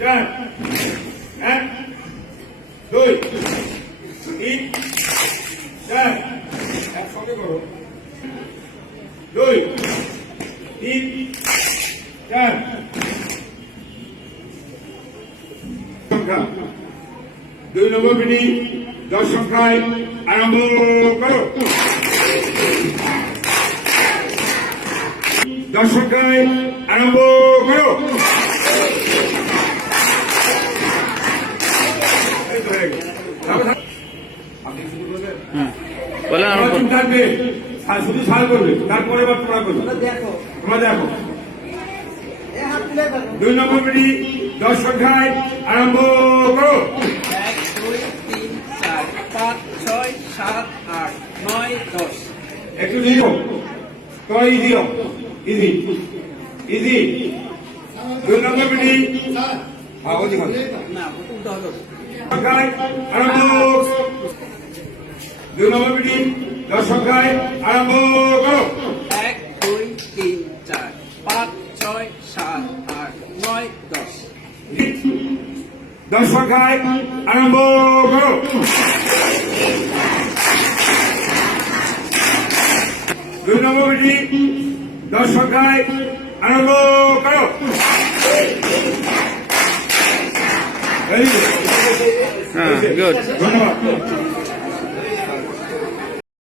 চার এক দুই তিন চার একসঙ্গে করো দুই তিন চার সংখ্যা দুই নম্বর মিনি দশ সংখ্যায় আরম্ভ করো দশ সংখ্যায় আরম্ভ করো বলেন তোমরা চুপ থাকবে। শুধু সাল করবে। তারপরে এবার তোমরা করবে। তোমরা দেখো। দুই নম্বর মিনি দশ সংখ্যায় আরম্ভ করো। এক দুই তিন চার পাঁচ ছয় সাত আট নয় দশ। একটু দিও তোমরা ইজি ইজি ইজি দুই নম্বর মিনি হ্যাঁ ওদিকে আরম্ভ দুই নম্বর দশ আরম্ভ করো। এক দুই তিন চার পাঁচ ছয় সাত আট নয় দশ। সংখ্যায় আরম্ভ করো। দুই নম্বর মিটি দশ আরম্ভ করো। হ্যাঁ গুড ধন্যবাদ।